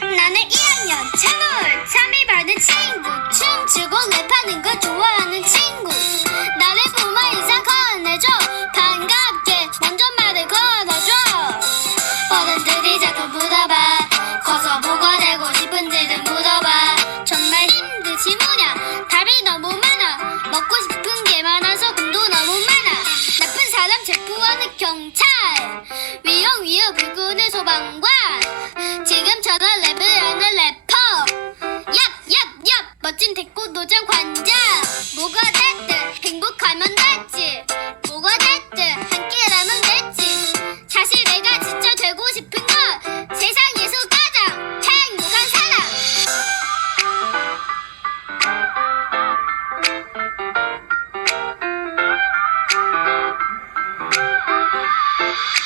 나는 1학년 채널 참여받은 친구. 춤추고 랩하는 거 좋아하는 친구. 나를 보면 인상 건네줘. 반갑게 먼저 말을 걸어줘. 어른들이 자꾸 물어봐. 커서 뭐가 되고 싶은지를 물어봐. 정말 힘들지 뭐냐. 답이 너무 많아. 먹고 싶은 게 많아서 돈도 너무 많아. 나쁜 사람 체포하는 경찰. 위험 위험 불구는 Yeah.